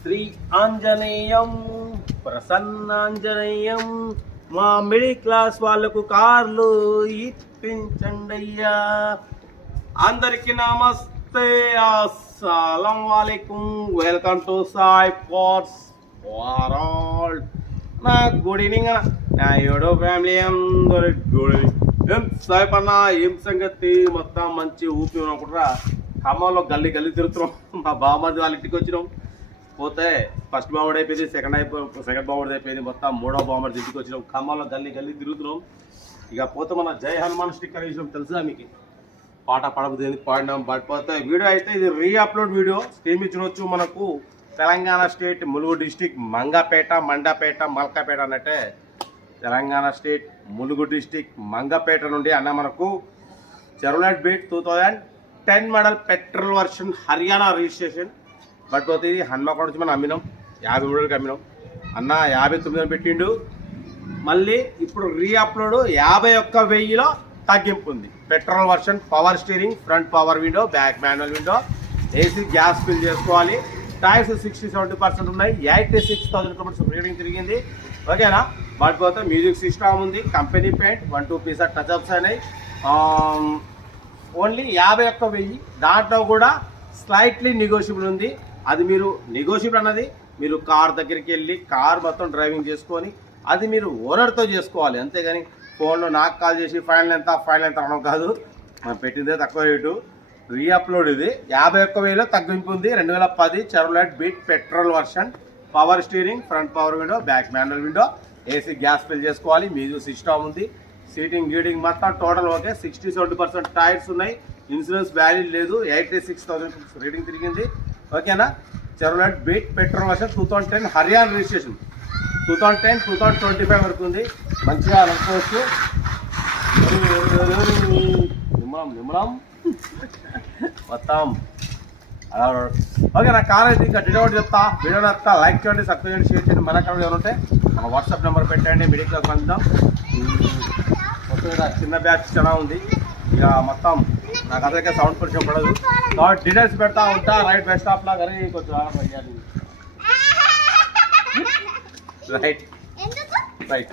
శ్రీ ఆంజనేయం ప్రసన్నాంజనేయం మా middle class వాళ్ళకు కార్లు ఇప్పించండి అయ్యా. అందరికి నమస్తే, అస్సలం వాలేకుం. Welcome to Sai farms world. నా గుడ్ ఈవినింగ్ అన్న, నా ఏడో ఫ్యామిలీ అందరి గుడ్ ఈవినింగ్. ఏం సాయి పన్న, ఏం సంగతి? మొత్తం మంచి ఊపి అనుకుంటారా? ఖమ్మంలో గల్లీ గల్లీ తిరుగుతున్నాం. మా బామ్మది వాళ్ళ ఇంటికి వచ్చినాం. పోతే ఫస్ట్ బాంబుడు అయిపోయింది, సెకండ్ బాంబుడు అయిపోయింది, మొత్తం మూడో బాంబుడు ఇంటికి వచ్చినాం. ఖమ్మంలో గల్లీ గల్లీ తిరుగుతున్నాం. ఇక పోతే మన జై హనుమాన్ స్టిక్కర్ వేసినాం, తెలుసా మీకు? పాట పడబోతుంది, పాడినాం. పడిపోతే వీడియో అయితే ఇది రీ అప్లోడ్ వీడియో. స్క్రీన్ మీద చూడొచ్చు. మనకు తెలంగాణ స్టేట్ ములుగు డిస్టిక్ మంగపేట, మండపేట, మల్కాపేట అన్నట్టే. తెలంగాణ స్టేట్ ములుగు డిస్టిక్ మంగపేట నుండి అన్న మనకు Chevrolet Beat 2010 model petrol version Haryana registration. But పోతే ఇది హన్మకొండ నుంచి మనం అమ్మినాం, 53 అమ్మినాం. అన్న 59 పెట్టిండు. మళ్ళీ ఇప్పుడు రీ అప్లోడ్ 51,000లో తగ్గింపు ఉంది. Petrol version, power steering, front power window, back manual window, AC gas fill చేసుకోవాలి. టైర్స్ 60-70% ఉన్నాయి. 86,000 కిలోమీటర్స్ రీడింగ్ తిరిగింది. ఓకేనా? పడిపోతే మ్యూజిక్ సిస్టమ్ ఉంది, కంపెనీ పెయింట్, 1-2 పీసెస్ టచ్అప్స్ అయినాయి. ఓన్లీ 51,000. దాంట్లో కూడా స్లైట్లీ నెగోషియబుల్ ఉంది. అది మీరు నెగోషియబుల్ అన్నది మీరు కార్ దగ్గరికి వెళ్ళి కార్ మొత్తం డ్రైవింగ్ చేసుకొని అది మీరు ఓనర్తో చేసుకోవాలి. అంతేగాని ఫోన్లో నాకు కాల్ చేసి ఫైనల్ ఎంత అనడం కాదు. మనం పెట్టిందే తక్కువ రేటు. రీ అప్లోడ్ ఇది 51,000లో తగ్గింపు ఉంది. 2010 Chevrolet Beat petrol version, power steering, front power window, back manual window, AC gas fill చేసుకోవాలి. మ్యూజిక్ సిస్టమ్ ఉంది, సీటింగ్ గీటింగ్ మొత్తం టోటల్ ఓకే. 60-70% టైర్స్ ఉన్నాయి. ఇన్సూరెన్స్ వ్యాలిడ్ లేదు. 86,000 రీడింగ్ తిరిగింది. ఓకేనా? Chevrolet Beat petrol version 2010 Haryana registration. 2010-2025 వరకు ఉంది. మంచిగా అనుకోవచ్చు. నిమ్మడం మొత్తం ఓకే. నా కార్ అయితే ఇంకా డీటెయిల్ చెప్తా. వీడియో నచ్చా లైక్ చేయండి, సబ్స్క్రైబ్ చేయండి, షేర్ చేయండి. మన కార్ ఉంటే మన వాట్సాప్ నెంబర్ పెట్టండి, మిడిల్ క్లాస్ పంచుదాం. మొత్తం చిన్న బ్యాచ్ చాలా ఉంది. ఇక మొత్తం నాకు అదైతే సౌండ్ కొంచెం పడదు కాబట్టి డీటెయిల్స్ పెడతా ఉంటా. రైట్ బెస్ట్ స్టాప్ లా కానీ కొంచెం రైట్ రైట్